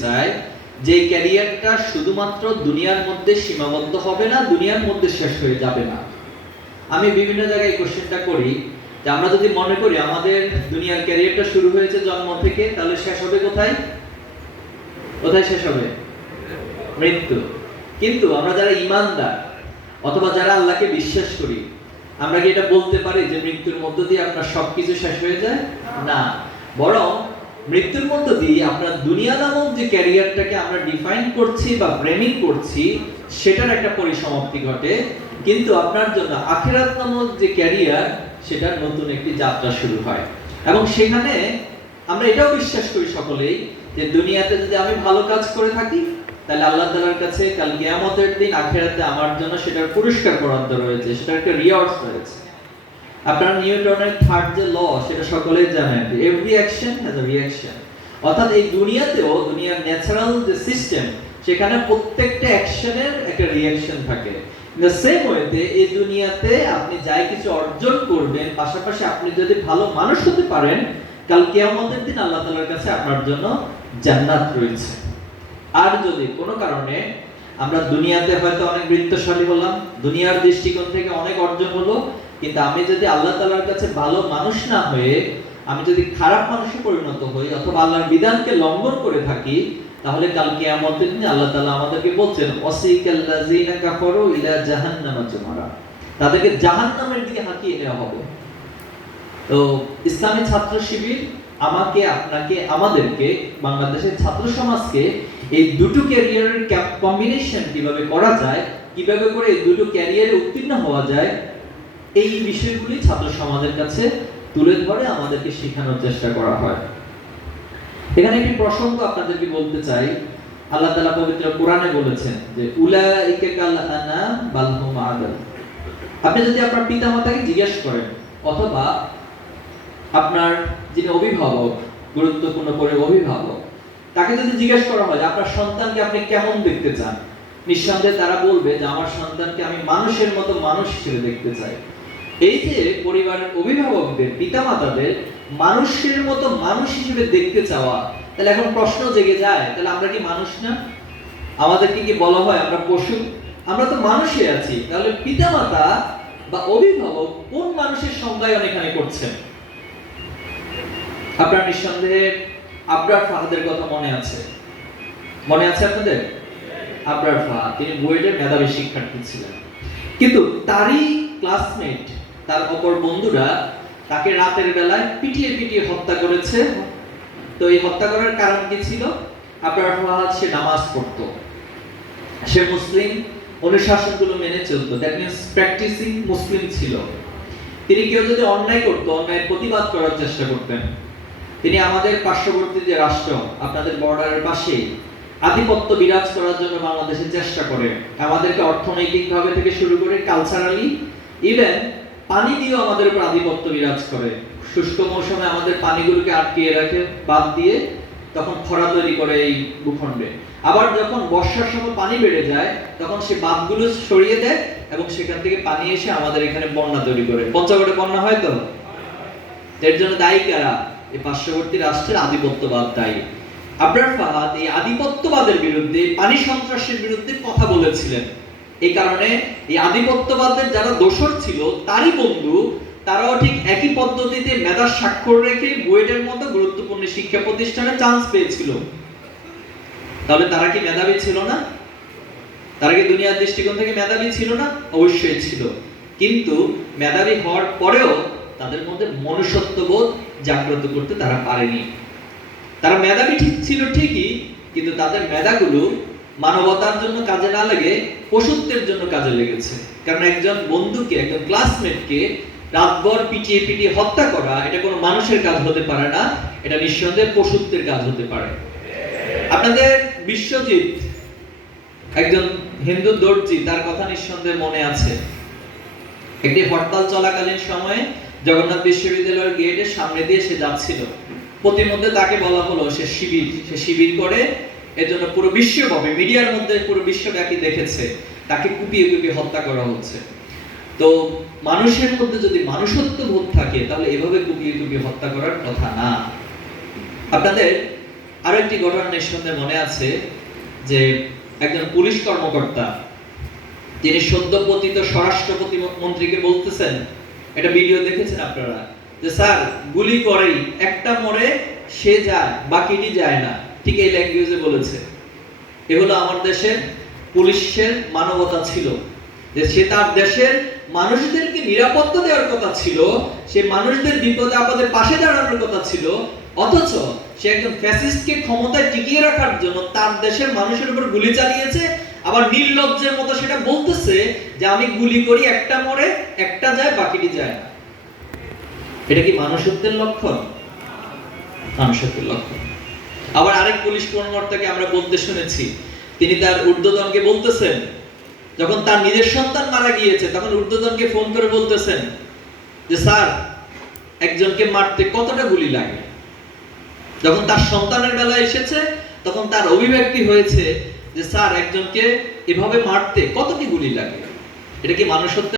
চাই যে ক্যারিয়ারটা শুধুমাত্র দুনিয়ার মধ্যে সীমাবদ্ধ হবে না, দুনিয়ার মধ্যে শেষ হয়ে যাবে না। আমি বিভিন্ন জায়গায় কোশ্চেনটা করি যে আমরা যদি মনে করি আমাদের দুনিয়ার ক্যারিয়ারটা শুরু হয়েছে জন্ম থেকে, তাহলে শেষ হবে কোথায়? কোথায় শেষ হবে? মৃত্যু। কিন্তু আমরা যারা ইমানদার, অথবা যারা আল্লাহকে বিশ্বাস করি, আমরা কি এটা বলতে পারি যে মৃত্যুর মধ্য দিয়ে আপনার সবকিছু শেষ হয়ে যায়? না। বরং মৃত্যুর মধ্য দিয়ে আপনার দুনিয়া নামক যে ক্যারিয়ারটাকে আমরা ডিফাইন করছি বা প্রেমিক করছি, সেটার একটা পরিসমাপ্তি ঘটে। কিন্তু আপনার জন্য আখিরাত নামক যে ক্যারিয়ার, সেটার নতুন একটি যাত্রা শুরু হয়। এবং সেখানে আমরা এটাও বিশ্বাস করি সকলেই যে দুনিয়াতে যদি আমি ভালো কাজ করে থাকি, তাহলে আল্লাহ তালার কাছে কাল কিয়ামতের দিন আখিরাতে আমার জন্য সেটার পুরস্কার বরাদ্দ রয়েছে, সেটার একটা রিওয়ার্ডস রয়েছে। আপনারা নিউটনের থার্ড যে ল সেটা সকলেই জানেন every action has a reaction অর্থাৎ এই দুনিয়াতেও, দুনিয়ার ন্যাচারাল যে সিস্টেম সেখানে প্রত্যেকটা অ্যাকশনের একটা রিঅ্যাকশন থাকে। দ্য সেম ওয়েতে এই দুনিয়াতে আপনি যাই কিছু অর্জন করবেন, পাশাপাশি আপনি যদি ভালো মানুষ হতে পারেন, কাল কিয়ামতের দিন আল্লাহ তাআলার কাছে আপনার জন্য জান্নাত রয়েছে। আর যদি কোনো কারণে আমরা দুনিয়াতে হয়তো অনেক বৃত্তশালী হলাম, দুনিয়ার দৃষ্টিকোণ থেকে অনেক অর্জন হলো, কিন্তু আমি যদি আল্লাহ তালার কাছে ভালো মানুষ না হয়ে, আমি যদি খারাপ মানুষে পরিণত হই অথবা আল্লাহর বিধানকে লঙ্ঘন করে থাকি, তাহলে কাল কিয়ামতের দিনে আল্লাহ তাআলা আমাদেরকে বলছেন ওয়াসিকাল্লাযিনা কাফারু ইলা জাহান্নামা জুমারা। তাদেরকে জাহান্নামের দিকে হাঁকিয়ে নেওয়া হবে। তো ইসলামী ছাত্র শিবির আমাকে, আপনাকে, আমাদেরকে, বাংলাদেশের ছাত্র সমাজকে এই দুটো ক্যারিয়ারের কম্বিনেশন কীভাবে করা যায়, কীভাবে করে এই দুটো ক্যারিয়ারে উত্তীর্ণ হওয়া যায়, এই বিষয়গুলি ছাত্র সমাজের কাছে তুলে ধরে আমাদেরকে শেখানোর চেষ্টা করা হয়। এখানে একটি প্রসঙ্গ আপনাদেরকে বলতে চাই। আল্লাহ তাআলা পবিত্র কোরআনে বলেছেন যে, উলাইকা কাল আনাম বাল হুম আদাল। আপনি যদি আপনার পিতামাতাকে জিজ্ঞেস করেন, অথবা আপনার যিনি অভিভাবক, গুরুত্বপূর্ণ করে অভিভাবক, তাকে যদি জিজ্ঞেস করা হয় যে আপনার সন্তানকে আপনি কেমন দেখতে চান, নিঃসন্দেহে তারা বলবে যে আমার সন্তানকে আমি মানুষের মতো মানুষ হিসেবে দেখতে চাই। এই যে পরিবারের অভিভাবকদের, পিতামাতাদের মানুষের মতো মানুষ হিসেবে দেখতে চাওয়া, তাহলে এখন প্রশ্ন জেগে যায়, তাহলে আমরা কি মানুষ না? আমাদেরকে কি বলা হয় আমরা পশু? আমরা তো মানুষই আছি, তাহলে পিতামাতা বা অভিভাবক কোন মানুষের সংজ্ঞায়ন এখানে করছেন? আপনার নিঃসন্দেহে আবরার ফাহাদের কথা মনে আছে? মনে আছে আপনাদের? আবরার ফাহাদ, তিনি বুয়েটের মেধাবী শিক্ষার্থী ছিলেন। কিন্তু তারই ক্লাসমেট তার অপর বন্ধুরা তাকে রাতের বেলায় পিটিয়ে পিটিয়ে হত্যা করেছে। তো এই হত্যা করার কারণ কি ছিল? আবরার ফাহাদ, সে নামাজ পড়তো। সে মুসলিম, অনুশাসনগুলো মেনে চলতো। দ্যাট মিনস প্র্যাকটিসিং মুসলিম ছিল। তিনি কেউ যদি অন্যায় করতো, অন্যায়ের প্রতিবাদ করার চেষ্টা করতেন। তিনি আমাদের পার্শ্ববর্তী যে রাষ্ট্র, আপনাদের বর্ডারের পাশে, আধিপত্য বিরাজ করার জন্য বাংলাদেশে চেষ্টা করে। আমাদেরকে অর্থনৈতিকভাবে থেকে শুরু করে কালচারালি ইভেন পানি দিয়েও আমাদের উপর আধিপত্য বিরাজ করে। শুষ্ক মৌসুমে আমাদের পানিগুলোকে আটকিয়ে রাখে, বাদ দিয়ে তখন খরা তৈরি করে এই ভূখণ্ডে। আবার যখন বর্ষার সময় পানি বেড়ে যায়, তখন সে বাঁধগুলো সরিয়ে দেয় এবং সেখান থেকে পানি এসে আমাদের এখানে বন্যা তৈরি করে। পঞ্চগড়ে বন্যা হয় তো? এর জন্য দায়ী কারা? এই পার্শ্ববর্তী রাষ্ট্রের আধিপত্যবাদ দায়ী আবরার ফাহাদ এই আধিপত্যবাদের বিরুদ্ধে পানি সন্ত্রাসের বিরুদ্ধে কথা বলেছিলেন। এই কারণে এই আধিপত্যবাদের যারা দোষর ছিল, তারই বন্ধু, তারাও ঠিক একই পদ্ধতিতে মেধার স্বাক্ষর রেখে বুয়েটের মতো গুরুত্বপূর্ণ শিক্ষা প্রতিষ্ঠানে চান্স পেয়েছিল। তাহলে তারা কি মেধাবী ছিল না? তারা কি দুনিয়ার দৃষ্টিকোণ থেকে মেধাবী ছিল না? অবশ্যই ছিল। কিন্তু মেধাবী হওয়ার পরেও তাদের মধ্যে মনুষ্যত্ববোধ জাগ্রত করতে তারা পারেনি। তারা মেধাবী ঠিক ছিল ঠিকই, কিন্তু তাদের মেধাগুলো মানবতার জন্য কাজে না লেগে পশুত্বের জন্য কাজে লেগেছে। কারণ একজন বন্ধুকে, একজন ক্লাসমেটকে রাতভর পিটিয়ে পিটিয়ে হত্যা করা, এটা কোনো মানুষের কাজ হতে পারে না, এটা নিঃসন্দেহে পশুত্বের কাজ হতে পারে। আপনাদের বিশ্বজিৎ, একজন হিন্দু দর্জি, তার কথা নিঃসন্দেহে মনে আছে। একটি হরতাল চলাকালীন সময়ে জগন্নাথ বিশ্ববিদ্যালয়ের গেটের সামনে দিয়ে সে যাচ্ছিল। প্রতিমধ্যে তাকে বলা হলো, সে শিবির। সে শিবির করে এজন্য পুরো বিশ্বব্যাপী মিডিয়ার মধ্যে পুরো বিশ্বব্যাপী দেখেছে। তাকে কুপিয়ে কুপিয়ে হত্যা করা হচ্ছে। তো মানুষের মধ্যে যদি মানুষত্ব বোধ থাকে, তাহলে এভাবে কুপিয়ে কুপিয়ে হত্যা করার কথা না। আপনাদের আরও একটি ঘটনা নিঃসন্দেহে মনে আছে যে একজন পুলিশ কর্মকর্তা, তিনি সদ্যপতিত স্বরাষ্ট্রপতি মন্ত্রীকে বলতেছেন একটা ভিডিও দেখেছেন আপনারা? যে স্যার, গুলি করেই একটা মরে সে যায়, বাকিটি যায় না। ঠিক এই ল্যাঙ্গুয়েজে বলেছে। এগুলো আমার দেশের পুলিশের মানবতা ছিল। যে সে তার দেশের মানুষদেরকে নিরাপত্তা দেওয়ার কথা ছিল, সে মানুষদের বিপদে আপদে পাশে দাঁড়ানোর কথা ছিল, অথচ সে একজন ফ্যাসিস্টকে ক্ষমতায় টিকিয়ে রাখার জন্য তার দেশের মানুষের উপর গুলি চালিয়েছে আবার নির্লজ্জের মতো সেটা বলতেছে যে আমি গুলি করি, একটা মরে, একটা যায়, বাকিটি যায় না। এটা কি মানুষত্বের লক্ষণ? মানুষত্বের লক্ষণ। আবার আরেক পুলিশ কর্মকর্তাকে আমরা বলতে শুনেছি, তিনি তার ঊর্ধ্বতনকে বলতেছেন, যখন তার নিজের সন্তান মারা গিয়েছে, তখন ঊর্ধ্বতনকে ফোন করে বলতেছেন যে, স্যার, একজনকে মারতে কতটা গুলি লাগে? যখন তার সন্তানের বেলা এসেছে, তখন তার অভিব্যক্তি হয়েছে যে স্যার একজনকে এভাবে মারতে কত কি গুলি লাগে? এটা কি মানুষত্ব